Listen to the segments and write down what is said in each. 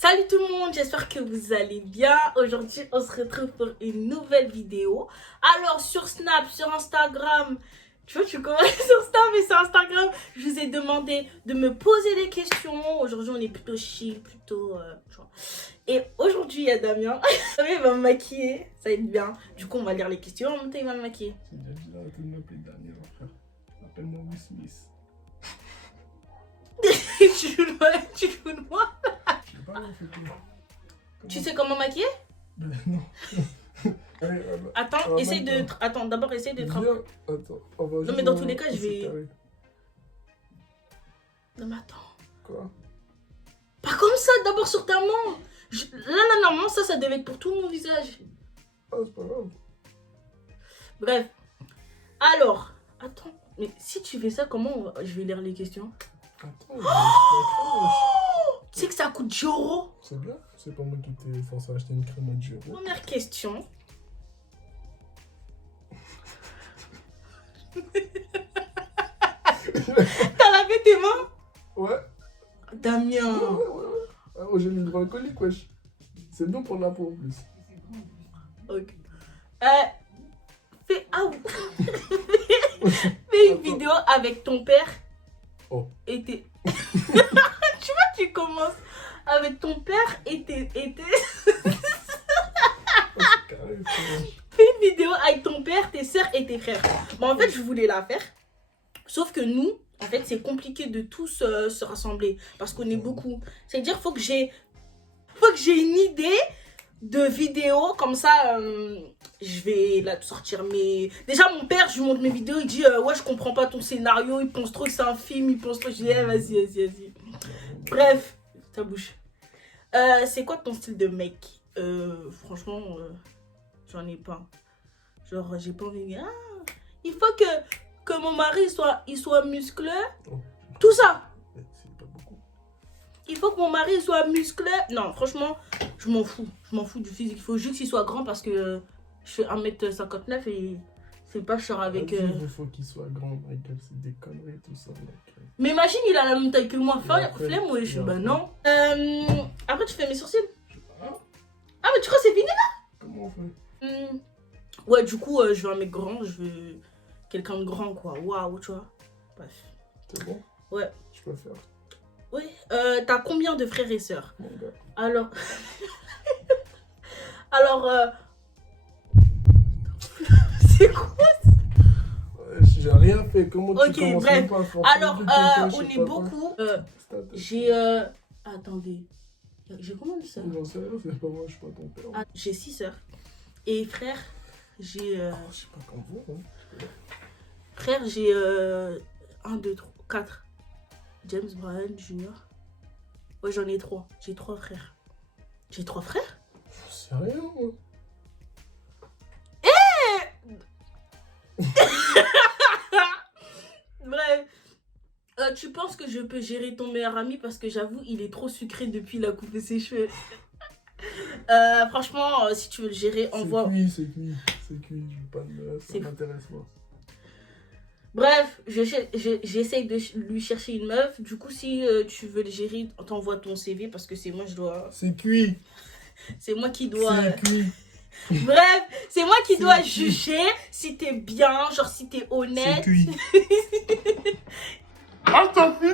Salut tout le monde, j'espère que vous allez bien. Aujourd'hui, on se retrouve pour une nouvelle vidéo. Alors, sur Snap, sur Instagram, tu commences sur Snap et sur Instagram, je vous ai demandé de me poser des questions. Aujourd'hui, on est plutôt chill, plutôt... tu vois. Et aujourd'hui, il y a Damien. Damien, il va me maquiller, ça va être bien. Du coup, on va lire les questions, en même temps, il va me maquiller. J'ai déjà dit arrêtez de m'appeler Damien, frère. Appelle-moi Will Smith. Tu joues de moi. Je sais pas, fait tout. Tu sais comment maquiller? Ben non. Allez, Attends, essaye de... Attends, d'abord, essaye de... Attends, on va Non, mais dans tous les cas, je vais... carré. Non, mais attends. Quoi? Pas comme ça, d'abord sur ta main. Là, normalement, ça devait être pour tout mon visage. Ah, c'est pas grave. Bref. Alors, attends. Mais si tu fais ça, comment je vais lire les questions? Attends, Tu sais que ça coûte 10 €. c'est bien. C'est pas moi qui t'ai forcé à acheter une crème à 10 €. Première question. T'as lavé tes mains? Ouais. Damien. Ouais. Ah, moi, j'ai mis le alcoolique, wesh. C'est bon pour la peau en plus. Ok. Fais une vidéo avec ton père. Oh. Et tes... Tu vois, tu commences avec ton père et tes... Oh, c'est carré, frère. Fais une vidéo avec ton père, tes soeurs et tes frères. Bon, en fait, je voulais la faire. Sauf que nous, en fait, c'est compliqué de tous se rassembler. Parce qu'on est beaucoup. C'est-à-dire, faut que j'ai une idée de vidéo. Comme ça, je vais là sortir mes... Déjà, mon père, je lui montre mes vidéos. Il dit, ouais, je comprends pas ton scénario. Il pense trop que c'est un film. Il pense trop... Je dis, vas-y. Bref, ta bouche. C'est quoi ton style de mec? Franchement, j'en ai pas. Genre, j'ai pas envie de dire, ah, il faut que mon mari soit musclé. Oh. Tout ça. C'est pas beaucoup. Il faut que mon mari soit musclé. Non, franchement, je m'en fous. Je m'en fous du physique. Il faut juste qu'il soit grand parce que je fais 1m59 et c'est pas cher avec... Il faut qu'il soit grand, Michael. C'est des conneries, tout ça, mec. Mais imagine, il a la même taille que moi. Après, Flemme, ouais, je suis... et Bah après. non. Après, tu fais mes sourcils. Je sais pas. Ah, mais tu crois que c'est fini là? Comment on fait? Ouais, du coup, je veux un mec grand. Je veux quelqu'un de grand, quoi. Waouh, tu vois. Bref. C'est bon? Ouais. Je peux faire. Oui. T'as combien de frères et sœurs? Mon gars. Alors... C'est quoi? Ouais, j'ai rien fait. Comment tu Ok, commences bref. même pas à faire Alors, plus de quelqu'un, je on sais est pas beaucoup. quoi. Status. J'ai... Attendez. J'ai combien de sœurs? J'en sais rien, c'est pas moi, je suis pas ton père. Ah, j'ai 6 sœurs. Et frères, j'ai... Oh, je sais pas comme vous, hein. Frères, j'ai 1, 2, 3, 4. James, Brian, Junior. Ouais, j'en ai 3. J'ai 3 frères. J'ai 3 frères? J'en sais rien, moi. Bref. Tu penses que je peux gérer ton meilleur ami parce que j'avoue, il est trop sucré depuis il a coupé ses cheveux. Franchement, si tu veux le gérer, envoie... C'est cuit. Je veux pas de meuf, ça C'est- m'intéresse moi. Bref, j'essaye de lui chercher une meuf. Du coup, si tu veux le gérer, t'envoies ton CV parce que c'est moi, je dois... C'est cuit. C'est moi qui dois... C'est cuit. Bref, c'est moi qui C'est dois cuit. juger si t'es bien, genre si t'es C'est honnête. cuit. Ah, t'as fini?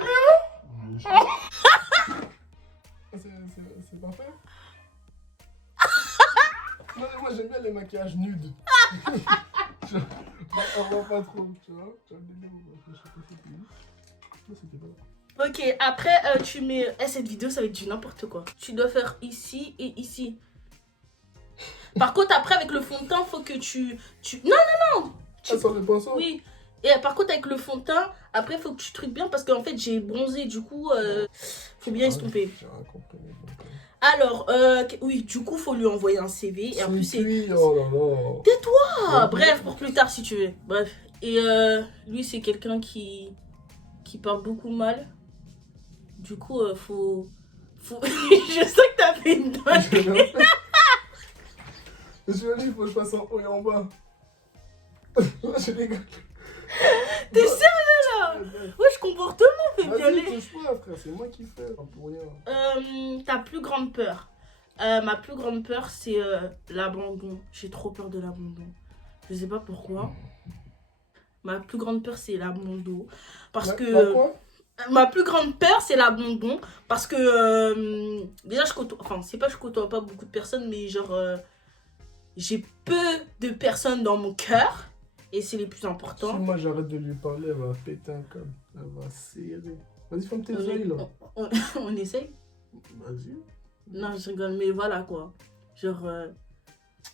C'est pas fait. Moi j'aime bien les maquillages nudes. On voit pas trop, tu vois. Tu vois le délire, je sais pas si c'était où. Non, c'était pas là. Ok, après tu mets... cette vidéo, ça va être du n'importe quoi. Tu dois faire ici et ici. Par contre, après, avec le fond de teint, faut que tu... Non. Ah, ça fait pas ça? Oui. Et par contre, avec le fond de teint, après, faut que tu truques bien parce qu'en fait, j'ai bronzé. Du coup, faut bien estomper. J'ai rien compris. Alors, oui, du coup, faut lui envoyer un CV. Et en plus, c'est... cuit, oh là là. Tais-toi! Bref, pour plus tard, si tu veux. Bref. Et lui, c'est quelqu'un qui parle beaucoup mal. Du coup, faut... Je sais que t'as fait une dingue. Je suis dit, il faut que je fasse en haut et en bas. Je rigole. T'es sérieux là? Wesh, comportement, fait violer. Vas-y, touche-moi, frère, c'est moi qui fais, pas pour rien. Ta plus grande peur. Ma plus grande peur, c'est l'abandon. J'ai trop peur de l'abandon. Je sais pas pourquoi. Ma plus grande peur, c'est l'abandon. Parce que... Quoi ma plus grande peur, c'est l'abandon. Parce que... déjà, je côtoie... Enfin, c'est pas que je côtoie pas beaucoup de personnes, mais genre... j'ai peu de personnes dans mon cœur. Et c'est les plus importants. Si moi, j'arrête de lui parler, elle va péter un câble. Elle va serrer. Vas-y, ferme tes yeux, là. On essaye. Vas-y. Non, je rigole, mais voilà, quoi. Genre...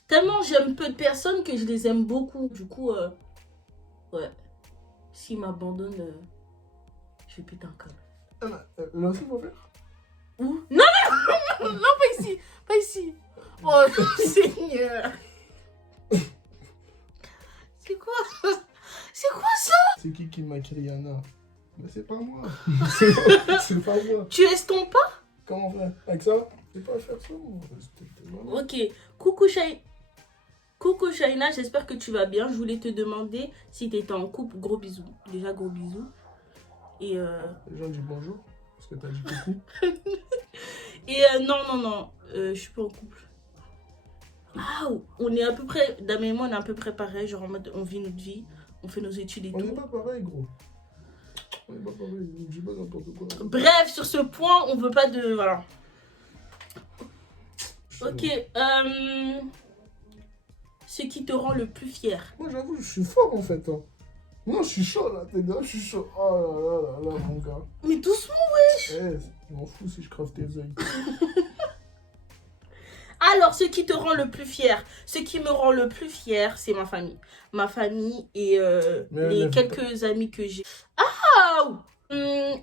tellement j'aime peu de personnes que je les aime beaucoup. Du coup, ouais. S'ils m'abandonnent, je vais péter un câble. Là aussi, il va faire Où? Non, non, non, pas ici. Pas ici. Oh, Seigneur. C'est quoi? C'est quoi ça? C'est qui m'a crié Anna? Mais c'est pas moi. C'est pas moi. Tu estompes pas? Comment on fait? Avec ça? Je sais pas faire ça, moi. Ok. Coucou, Coucou Shaina, j'espère que tu vas bien. Je voulais te demander si tu étais en couple. Gros bisous. Déjà, gros bisous. Et Les gens disent bonjour, parce que t'as dit coucou. Et non, je suis pas en couple. Ah, on est à peu près, Damien et moi, on est à peu près pareil. Genre en mode, on vit notre vie, on fait nos études et On tout. n'est pas pareil, gros. On n'est pas pareil, je dis pas n'importe quoi. Bref, sur ce point, on veut pas de... Voilà. Ok, ce qui te rend le plus fier. Moi, j'avoue, je suis fort, en fait. Hein. Non, je suis chaud, là, t'es là, je suis chaud. Oh là, mon gars. Mais doucement, wesh. Je m'en fous si je crève tes yeux. Alors, ce qui te rend le plus fier. Ce qui me rend le plus fier, c'est ma famille. Ma famille et les quelques amis que j'ai. Ah,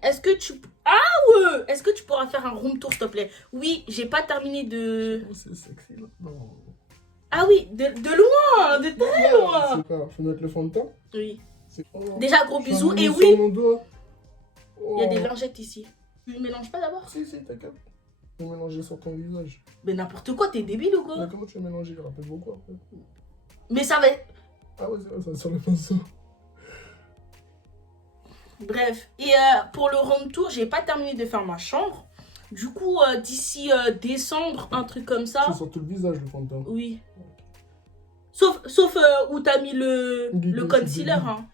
est-ce que tu... Ah ouais. Est-ce que tu pourras faire un room tour, s'il te plaît? Oui, j'ai pas terminé de... C'est sexy, là. Non. Ah oui, de loin, de très loin. C'est quoi? Faut mettre le fond de teint? Oui. Oh, déjà, gros bisous. Et sur oui, mon doigt. il y a des lingettes ici. Tu ne mélanges pas d'abord? Si, t'inquiète. Tu vas mélanger sur ton visage. Mais n'importe quoi, t'es débile ou quoi? Mais comment tu vas mélanger? Je rappelle beaucoup après. Mais ça va être... Ah ouais, c'est vrai, ça sur le pinceau. Bref, et pour le room tour, j'ai pas terminé de faire ma chambre. Du coup, d'ici décembre, un truc comme ça. C'est sur tout le visage, le fond de teint. Oui. Sauf où t'as mis le concealer, hein.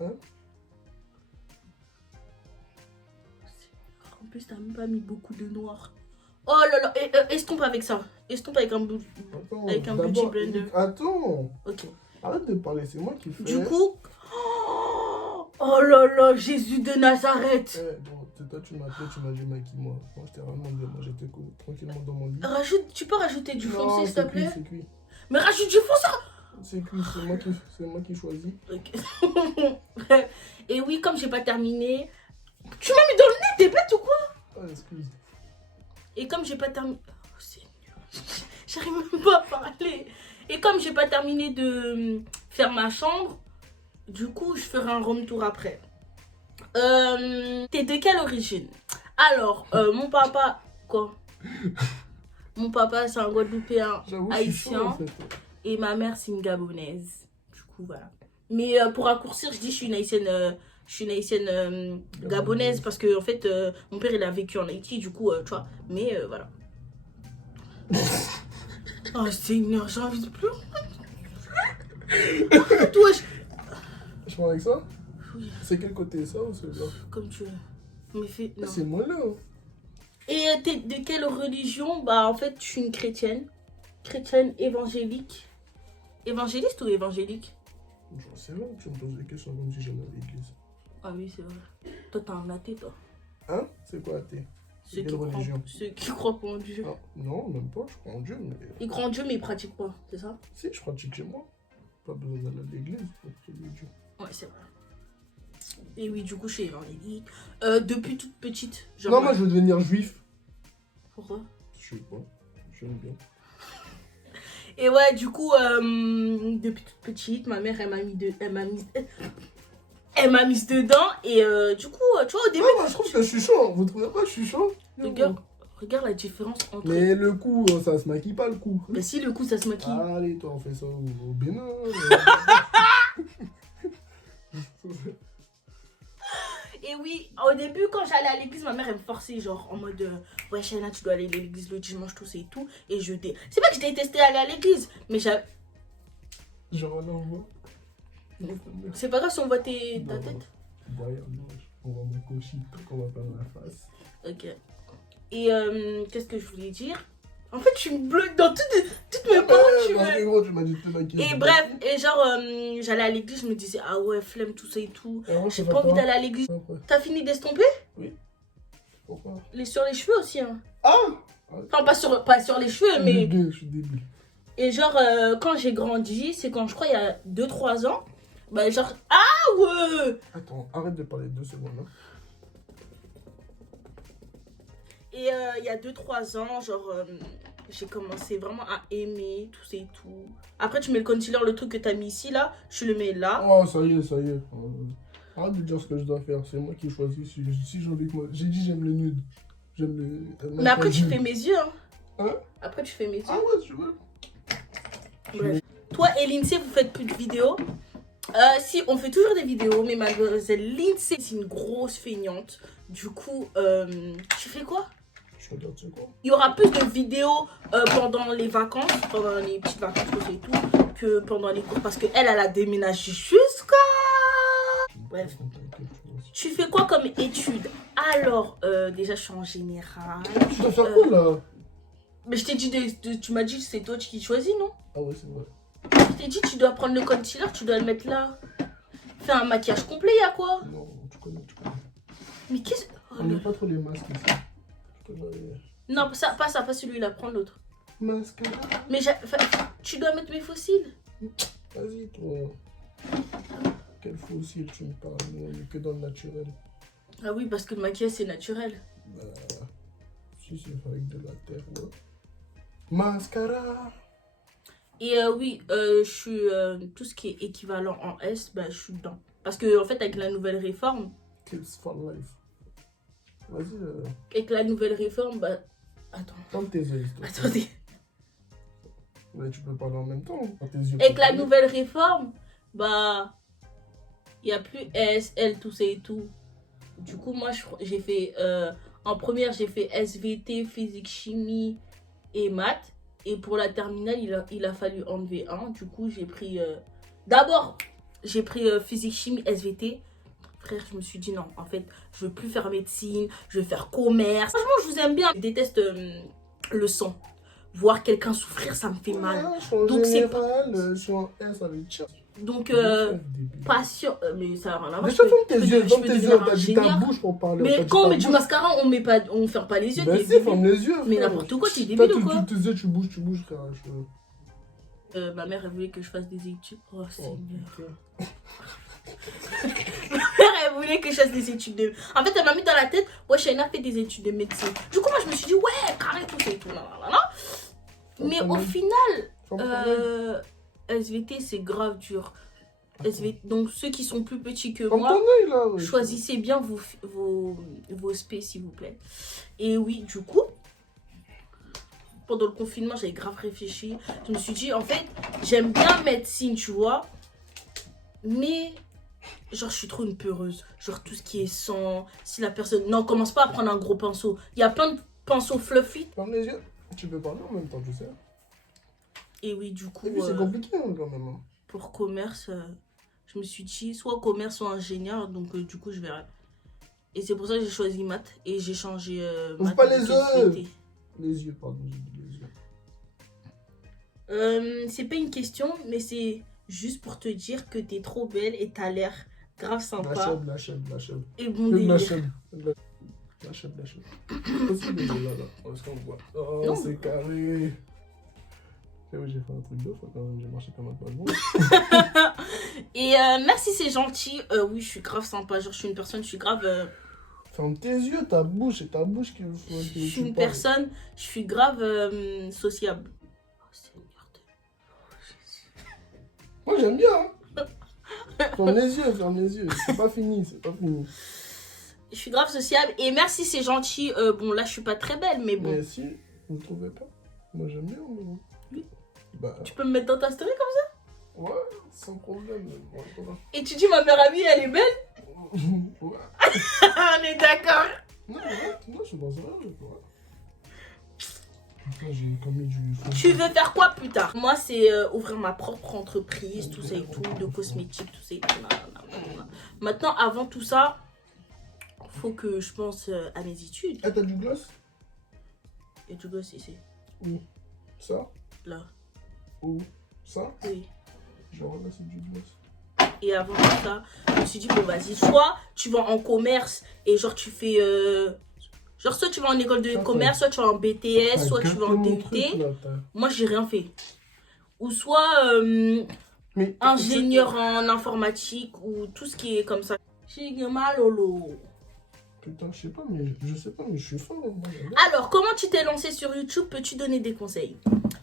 Hein? En plus, t'as même pas mis beaucoup de noir. Oh là là, estompe avec ça. Estompe avec un beauty blender. Attends. Ok. Arrête de parler, c'est moi qui fais. Du coup... Oh là là, Jésus de Nazareth. Bon, toi, tu m'as dit maquille-moi. Moi, j'étais vraiment bien. Moi, j'étais tranquillement dans mon lit. Tu peux rajouter du foncé, s'il te plaît? C'est cuit. Mais rajoute du foncé. C'est cuit, c'est moi qui choisis. Okay. Et oui, comme j'ai pas terminé... Tu m'as mis dans le nez, t'es bête ou quoi? Ah, excuse. Et comme j'ai pas terminé... Oh, Seigneur. J'arrive même pas à parler. Et comme j'ai pas terminé de faire ma chambre, du coup, je ferai un room tour après. T'es de quelle origine? Alors, mon papa... Quoi? Mon papa, c'est un Guadeloupéen haïtien. Chaud, en fait. Et ma mère, c'est une Gabonaise. Du coup, voilà. Mais pour raccourcir, je dis je suis une haïtienne gabonaise parce que, en fait, mon père, il a vécu en Haïti, du coup, tu vois. Mais voilà. Oh, Seigneur, j'ai envie de pleurer. Toi, je prends avec ça? Oui. C'est quel côté, ça ou celui-là? Comme tu veux. Mais fais... Ah, c'est moi, là. Et t'es de quelle religion? Bah, en fait, je suis une chrétienne. Chrétienne évangélique. Évangéliste ou évangélique? J'en sais rien, tu me poses des questions comme si j'allais à l'église. Ah oui, c'est vrai. Toi, t'es un athée, toi. Hein? C'est quoi athée? Ceux qui croient pas en Dieu. Ah, non, même pas, je crois en Dieu, mais... Ils croient en Dieu, mais ils pratiquent pas, c'est ça? Si, je pratique chez moi. Pas besoin d'aller à l'église pour prier Dieu. Ouais, c'est vrai. Et oui, du coup, je suis évangélique. Depuis toute petite... Genre, non, moi, je veux devenir juif. Pourquoi? Je sais pas, j'aime bien. Et ouais, du coup, depuis toute petite, ma mère, elle m'a mis dedans. Et du coup, tu vois, au début... Non, moi, je trouve que je suis chaud. Vous trouvez pas que je suis chaud? Regarde la différence entre... Mais le cou, ça se maquille pas, le cou. Mais si, le cou, ça se maquille. Allez, toi, on fait ça au Bénin. Et oui, au début, quand j'allais à l'église, ma mère, elle me forçait, genre, en mode, ouais, Shaina, tu dois aller à l'église le dimanche, tout ça et tout. Et c'est pas que je détestais aller à l'église, mais j'avais... Genre, là, on voit. C'est pas grave si on voit ta Non, tête. derrière, non, on voit mon cochit qu'on va faire dans la face. Ok. Et qu'est-ce que je voulais dire? En fait, tu me bloques dans toutes mes paroles. Tu m'as dit tout. Et bref, et genre, j'allais à l'église, je me disais, ah ouais, flemme, tout ça et tout. J'ai pas envie d'aller à l'église. T'as fini d'estomper? Oui. Pourquoi? Sur les cheveux aussi. Hein. Ah! Enfin, pas sur les cheveux, mais. Je suis débile. Et genre, quand j'ai grandi, c'est quand je crois il y a 2-3 ans. Bah, genre, ah ouais! Attends, arrête de parler 2 secondes. Hein. Et il y a 2-3 ans, genre, j'ai commencé vraiment à aimer tout ça et tout. Après, tu mets le concealer, le truc que t'as mis ici, là, je le mets là. Oh, ça y est, ça y est. Arrête de dire ce que je dois faire, c'est moi qui choisis. Si j'ai envie que moi. J'ai dit j'aime le nude. J'aime le. Mais après, tu fais mes yeux, hein. Hein? Après, tu fais mes yeux. Ah ouais, tu veux. Bref. Toi et Lindsay, vous faites plus de vidéos. Si, on fait toujours des vidéos, mais mademoiselle Lindsay, c'est une grosse feignante. Du coup, tu fais quoi? Je regarde c'est quoi? Il y aura plus de vidéos pendant les vacances, pendant les petites vacances et tout, que pendant les cours. Parce qu'elle, elle a déménagé jusqu'à... Bref. Tu fais quoi comme études? Alors, déjà, je suis en général. Tu dois faire quoi là? Mais je t'ai dit, tu m'as dit que c'est toi qui choisis, non? Ah ouais, c'est vrai. Je t'ai dit, tu dois prendre le concealer, tu dois le mettre là. Fais un maquillage complet, y'a quoi? Non, tu connais. Mais qu'est-ce... Oh, on n'a pas trop les masques ici. Non, pas celui-là, prends l'autre. Mascara. Mais tu dois mettre mes fossiles. Vas-y, toi. Quel fossile tu me parles? Nous, on est que dans le naturel. Ah oui, parce que le maquillage, c'est naturel. Bah, si c'est avec de la terre, là. Mascara. Et oui, je suis tout ce qui est équivalent en S, bah, je suis dedans. Parce que en fait, avec la nouvelle réforme... Kids for life. Vas-y. Avec la nouvelle réforme, bah... Attends. Ferme tes yeux. Attendez. Mais tu peux parler en même temps. Tes yeux Avec la nouvelle réforme, bah... Il n'y a plus S, L, tout ça et tout. Du coup, moi, j'ai fait... en première, j'ai fait SVT, physique, chimie et maths. Et pour la terminale, il a fallu enlever un. Du coup, j'ai pris... D'abord, j'ai pris physique, chimie, SVT. Frère, je me suis dit non, en fait, je veux plus faire médecine, je veux faire commerce. Franchement, je vous aime bien. Je déteste le sang. Voir quelqu'un souffrir, ça me fait mal. Donc c'est pas... Je suis en S avec Tchad. Donc, passion... mais ça n'a rien à voir. Mais ça, ferme tes yeux, t'as dit ta bouche pour parler. Mais quand on met du mascara, on ferme pas les yeux. Mais si, ferme les yeux. Mais n'importe quoi, t'es débile ou quoi? Tes yeux, tu bouges, frère. Ma mère, elle voulait que je fasse des études. Oh, Seigneur. Ma mère, elle voulait que je fasse des études de... En fait, elle m'a mis dans la tête, ouais, Shaina fait des études de médecine. Du coup, moi, je me suis dit, ouais, carré, tout ça et tout. Mais au final, SVT, c'est grave dur. SVT, donc, ceux qui sont plus petits que moi, choisissez bien vos spé, s'il vous plaît. Et oui, du coup, pendant le confinement, j'avais grave réfléchi. Je me suis dit, en fait, j'aime bien médecine, tu vois. Mais, genre, je suis trop une peureuse. Genre, tout ce qui est sang, si la personne... Non, commence pas à prendre un gros pinceau. Il y a plein de pinceaux fluffy. Ferme les yeux. Tu peux parler en même temps, tu sais. Et oui, du coup... Et puis, c'est compliqué, hein, quand même. Pour commerce, je me suis dit, soit commerce, soit ingénieur. Donc, du coup, je verrai. Et c'est pour ça que j'ai choisi maths. Et j'ai changé maths. Pas les yeux. Les yeux, pardon, j'ai dit les yeux. C'est pas une question, mais c'est... Juste pour te dire que t'es trop belle et t'as l'air grave sympa. La chèvre. Et bon délire. La chèvre. Aussi les là, parce qu'on voit. Oh, c'est carré. Oui, j'ai fait un truc de fois quand même, j'ai marché comme un poisson. Et merci, c'est gentil. Oui, je suis grave sympa, genre je suis une personne, je suis grave... Ferme tes yeux, ta bouche, c'est ta bouche qu'il faut... Je suis une personne, je suis grave sociable. Moi j'aime bien. Ferme les yeux. C'est pas fini. Je suis grave sociable et merci, c'est gentil. Bon, là je suis pas très belle, mais bon. Mais si, vous ne trouvez pas? Moi j'aime bien. Oui. Bah... Tu peux me mettre dans ta story comme ça? Ouais, sans problème. Ouais, voilà. Et tu dis, ma meilleure amie, elle est belle? Ouais. On est d'accord. Non, je pense rien. Ouais. Putain, j'ai commis du... Tu veux faire quoi plus tard? Moi, c'est ouvrir ma propre entreprise, tout ça et tout, de cosmétiques, tout ça et tout. Nanana. Maintenant, avant tout ça, faut que je pense à mes études. Ah, t'as du gloss? Et du gosse ici. Où? Ça? Là. Où? Ça? Oui. Genre là, c'est du gloss. Et avant tout ça, je me suis dit, bon, vas-y, soit tu vas en commerce et genre tu fais. Genre, soit tu vas en école de commerce, soit tu vas en BTS, soit tu vas en DUT. Moi, j'ai rien fait. Ou soit mais ingénieur en informatique ou tout ce qui est comme ça. J'ai mal au lot. Putain, je sais pas, mais je suis fort. Moi, alors, comment tu t'es lancé sur YouTube? Peux-tu donner des conseils?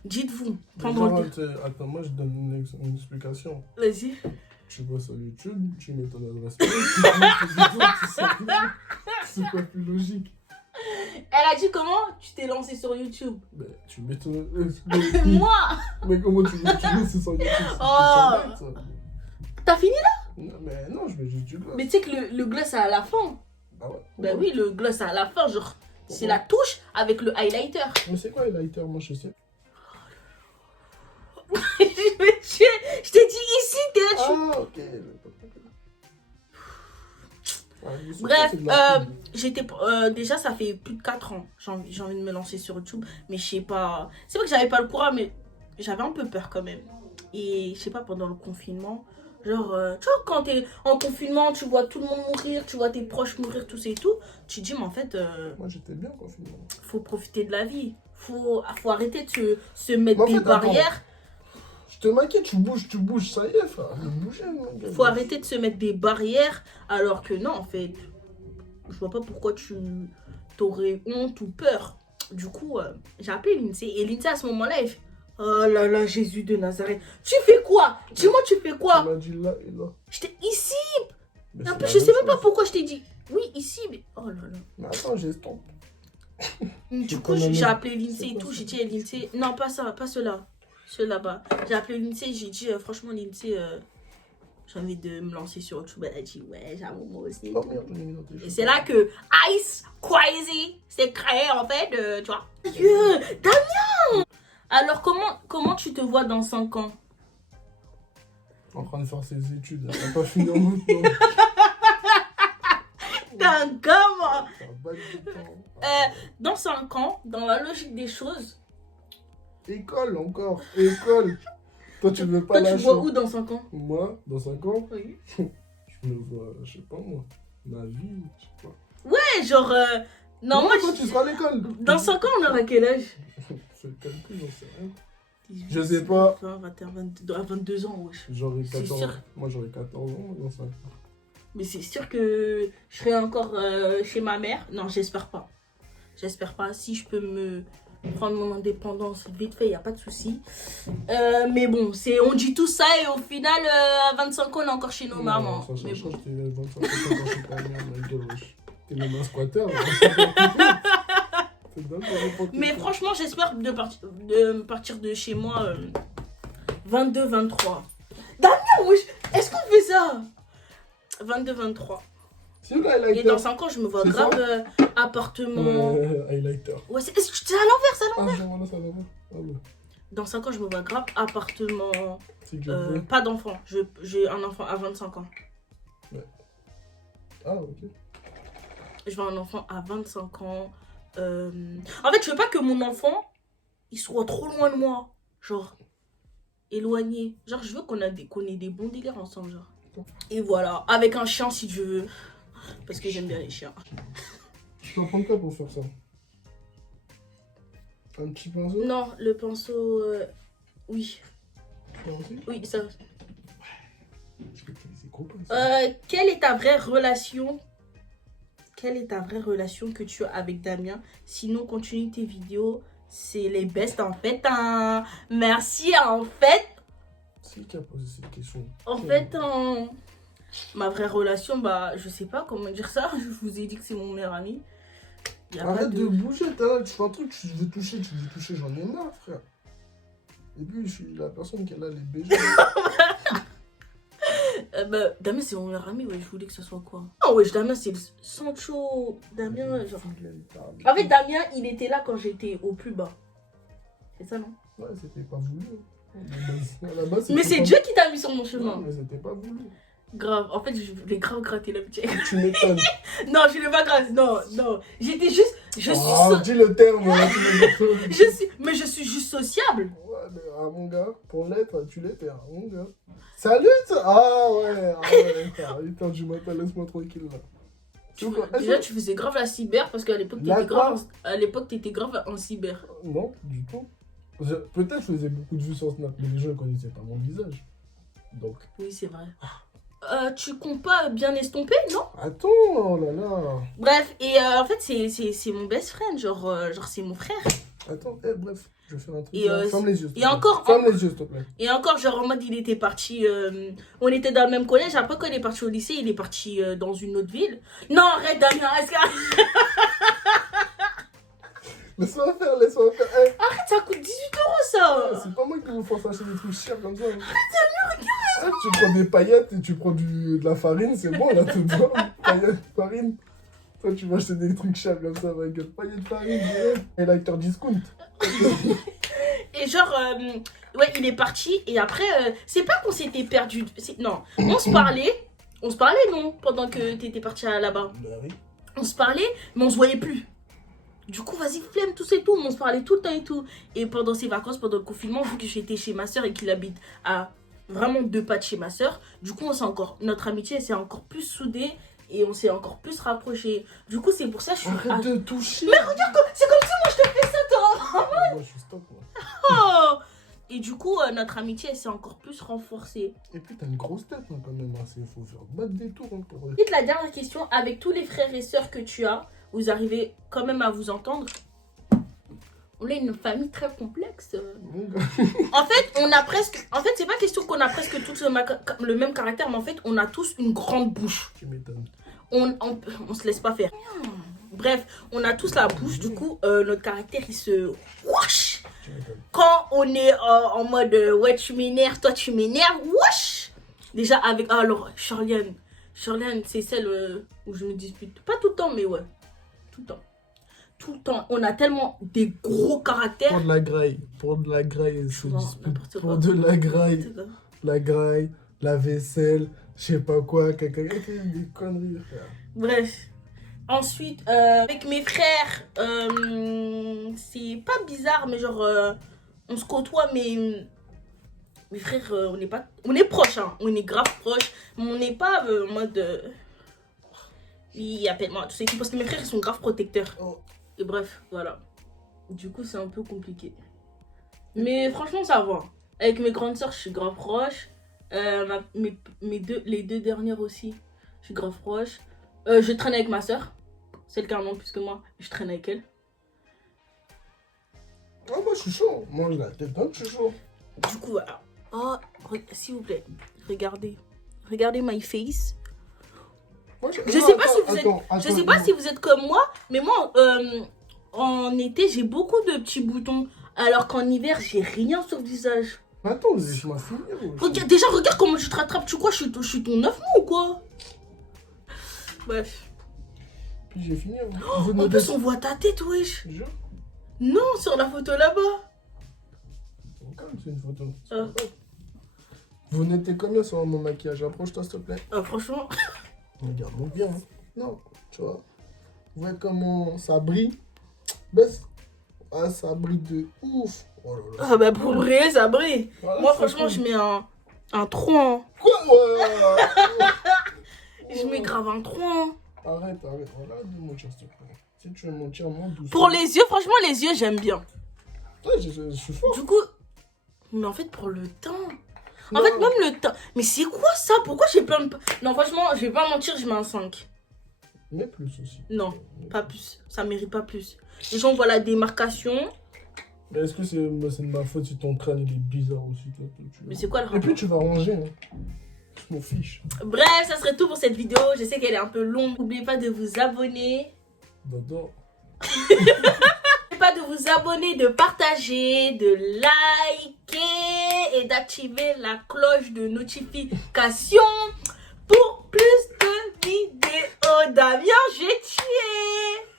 Dites-vous. Attends, moi je donne une explication. Vas-y. Tu vas sur YouTube, tu mets ton adresse mail, c'est pas plus logique. Elle a dit comment tu t'es lancé sur YouTube? Ben, tu mets ton... Moi? Mais comment tu mets sur YouTube? Oh. T'as fini là? Non, mais non, je mets juste du gloss. Mais tu sais que le gloss c'est à la fin. Ah ouais? Ben oui, le gloss c'est à la fin, genre c'est la touche avec le highlighter. Mais c'est quoi highlighter? Moi je sais. Je t'ai dit ici, t'es là, tu... Ah, ok. Bref, j'étais déjà ça fait plus de 4 ans. J'ai envie de me lancer sur YouTube, mais je sais pas. C'est vrai que j'avais pas le courage, mais j'avais un peu peur quand même. Et je sais pas, pendant le confinement, genre, tu vois, quand t'es en confinement, tu vois tout le monde mourir, tu vois tes proches mourir, tout ça et tout. Tu te dis, mais en fait, moi j'étais bien en confinement. Faut profiter de la vie. Faut arrêter de se mettre des barrières. Attends. Je te maquille, tu bouges, ça y est, frère. Faut arrêter de se mettre des barrières, alors que non, en fait, je vois pas pourquoi tu t'aurais honte ou peur. Du coup, j'ai appelé Lindsay, et Lindsay à ce moment-là, elle fait, oh là là, Jésus de Nazareth, tu fais quoi? Dis-moi, tu fais quoi? Tu m'as dit là et là. J'étais ici. Et en plus, je sais même pas pourquoi je t'ai dit. Oui, ici, mais oh là là. Mais attends, j'estompe. Du coup, j'ai appelé Lindsay et tout, j'ai dit à Lindsay, non, pas ça, pas ceux-là. Ceux là-bas. J'ai appelé Lindsay, j'ai dit franchement Lindsay, j'ai envie de me lancer sur YouTube. Elle a dit ouais, j'avoue moi aussi. Et, et c'est là que Ice Crazy s'est créé en fait, tu vois. Dieu, Damien. Alors comment tu te vois dans 5 ans? En train de faire ses études, elle n'a pas fini en août. T'es un gomme. Dans 5 ans, dans la logique des choses. École encore, école. Toi, tu veux pas lâcher. Toi, tu vois où dans 5 ans? Moi, dans 5 ans, oui. Je me vois, je sais pas moi, ma vie, je sais pas. Ouais, genre, non, moi, toi, tu seras à l'école. Dans 5 ans, on aura quel âge? Fais le calcul, j'en sais rien. 18, je sais pas. 20, 21, 22, à 22 ans, wesh. J'aurai 14 ans. Moi, j'aurai 14 ans dans 5 ans. Mais c'est sûr que je serai encore chez ma mère. Non, j'espère pas. J'espère pas. Si je peux me prendre mon indépendance vite fait, il n'y a pas de souci. Mais bon, on dit tout ça et au final, à 25 ans, on est encore chez nos mamans. Ça change, t'es 25 ans quand chez ta mère, ma gueule, wesh. T'es même un squatter. Mais franchement, j'espère de partir de chez moi 22, 23. Damien, wesh, est-ce qu'on fait ça? 22, 23. Et dans 5 ans, je me vois grave appartement. Highlighter. Ouais, c'est à l'envers, c'est à l'envers. Ah, voilà, c'est à l'envers. Ah, ouais. Dans 5 ans, je me vois grave appartement. Pas d'enfant. J'ai un enfant à 25 ans. Ouais. Ah, ok. Je veux un enfant à 25 ans. En fait, je veux pas que mon enfant, il soit trop loin de moi. Genre, éloigné. Genre, je veux qu'on ait des bons délires ensemble, genre. Et voilà, avec un chien si tu veux. Parce que j'aime bien les chiens. Tu peux prendre quoi pour faire ça? Un petit pinceau? Non, le pinceau, oui. Oui, ça. Quelle est ta vraie relation? Quelle est ta vraie relation que tu as avec Damien? Sinon, continue tes vidéos. C'est les best en fait. Hein. Merci en fait. C'est qui a posé cette question? En fait, ma vraie relation, bah, je sais pas comment dire ça. Je vous ai dit que c'est mon meilleur ami. Arrête de bouger, t'es là, tu fais un truc, tu veux toucher, j'en ai marre, frère. Et puis, je suis la personne qui est là, les BG. Damien, c'est mon meilleur ami, ouais, je voulais que ce soit quoi? Ah ouais, Damien, c'est le Sancho. Damien, genre. En fait, Damien, il était là quand j'étais au plus bas. C'est ça, non? Ouais, c'était pas voulu. À la base, Mais c'est pas... Dieu qui t'a mis sur mon chemin. Non, mais c'était pas voulu. Grave, en fait, je voulais grave gratter l'amitié. Tu m'étonnes. Non, je l'ai pas gratte, non, non. J'étais juste. Dis le terme. Mais je suis juste sociable. Ouais, mais mon gars, pour l'être, tu l'étais, mon gars. Salut. Ah ouais, frère. Il est tard du matin, laisse-moi tranquille là. Déjà, tu faisais grave la cyber parce qu'à l'époque, t'étais grave en cyber. Non, du tout. Peut-être je faisais beaucoup de vues sur Snap, mais les gens ne connaissaient pas mon visage. Donc. Oui, c'est vrai. Tu comptes pas bien estomper, non? Attends, oh là là. Bref, et en fait, c'est mon best friend, genre c'est mon frère. Attends, bref, je vais faire un truc. Et ferme les yeux. Et encore. Ferme les yeux, s'il te plaît. Et encore, genre en mode, il était parti. On était dans le même collège. Après, quand il est parti au lycée, il est parti dans une autre ville. Non, arrête, Damien, est-ce que. Laisse-moi faire. Arrête, ça coûte 18 € ça. C'est pas moi qui vous force à acheter des trucs chers comme ça. Tu prends des paillettes et tu prends de la farine, c'est bon là, tout dedans. Paillettes, farine. Toi, tu vas acheter des trucs chers comme ça, ma gueule. Paillettes, farine, et lighter discount. Et genre, ouais, il est parti. Et après, c'est pas qu'on s'était perdu. Non, on se parlait. Non, pendant que t'étais parti là-bas. Bah oui. On se parlait, mais on se voyait plus. Du coup, vas-y, flemme, tout c'est tout. On se parlait tout le temps et tout. Et pendant ses vacances, pendant le confinement, vu que j'étais chez ma soeur et qu'il habite à vraiment 2 pas de chez ma soeur, du coup, notre amitié s'est encore plus soudée et on s'est encore plus rapprochés. Du coup, c'est pour ça que je suis. Arrête de toucher. Mais regarde, c'est comme si moi je te fais ça, toi. Moi, je suis stop, moi. Oh. Et du coup, notre amitié elle s'est encore plus renforcée. Et puis, t'as une grosse tête, hein, quand même. Il faut faire battre des tours. Hein, pour... Ensuite, la dernière question, avec tous les frères et sœurs que tu as, vous arrivez quand même à vous entendre. On est une famille très complexe. En fait, c'est pas question qu'on a presque tous le même caractère, mais en fait, on a tous une grande bouche. Tu m'étonnes. On se laisse pas faire. Bref, on a tous la bouche, du coup, notre caractère, il se... Wesh. Quand on est en mode, ouais, tu m'énerves, toi, tu m'énerves, wesh. Déjà, avec... alors, Charliane, c'est celle où je me dispute. Pas tout le temps, mais ouais. Tout le temps. On a tellement des gros caractères. Pour de la graille, elle se dispute. Pour de la graille, la vaisselle, je sais pas quoi, quelqu'un fait des conneries, frère. Bref. Ensuite, avec mes frères, c'est pas bizarre, mais genre, on se côtoie, mais mes frères, on est proches, hein. On est grave proches, mais on n'est pas en mode... oui, appelle-moi, tout ça, parce que mes frères, ils sont grave protecteurs. Oh. Et bref, voilà. Du coup, c'est un peu compliqué. Mais franchement, ça va. Avec mes grandes sœurs, je suis grave proche. Les deux dernières aussi, je suis grave proche. Je traîne avec ma sœur. Celle qui a un an plus que moi, je traîne avec elle. Ah, moi, je suis chaud. Moi, je la tête, je suis chaud. Du coup, voilà. Oh, s'il vous plaît, regardez. Regardez my face. Je sais pas si vous êtes comme moi, mais moi, en été, j'ai beaucoup de petits boutons. Alors qu'en hiver, j'ai rien sur le visage. Attends, laisse-moi finir. Déjà, regarde comment je te rattrape. Tu crois, je suis ton œuf mou ou quoi? Bref. Puis j'ai fini. Oh, en plus, on voit ta tête, wesh. Non, sur la photo là-bas. C'est une photo. Vous notez combien sur mon maquillage? Approche-toi, s'il te plaît. Franchement. Regarde-moi bien. Hein. Non, tu vois. Vous voyez comment ça brille. Baisse. Ah, ça brille de ouf. Oh là là. Ah bah pour briller, ça brille. Voilà, moi, franchement, je mets un tronc. Quoi? Ouais. Je mets grave un tronc. Arrête. Regarde de mentir, s'il te plaît. Si tu veux mentir, moi, doucement. Pour les yeux, franchement, les yeux, j'aime bien. Ouais, je suis fort. Du coup, mais en fait, pour le teint. Non. En fait, même le teint. Mais c'est quoi ça? Pourquoi j'ai plein de... Non, franchement, je vais pas mentir, je mets un 5. Mais plus aussi. Non, pas plus. Ça mérite pas plus. Les gens voient la démarcation. Mais est-ce que c'est de ma faute si ton crâne il est bizarre aussi? Mais c'est quoi le rapport? Et puis tu vas ranger, hein. Je m'en fiche. Bref, ça serait tout pour cette vidéo. Je sais qu'elle est un peu longue. N'oubliez pas de vous abonner. Dodo. pas de vous abonner, de partager, de liker et d'activer la cloche de notification pour plus de vidéos. Damien, j'ai tué.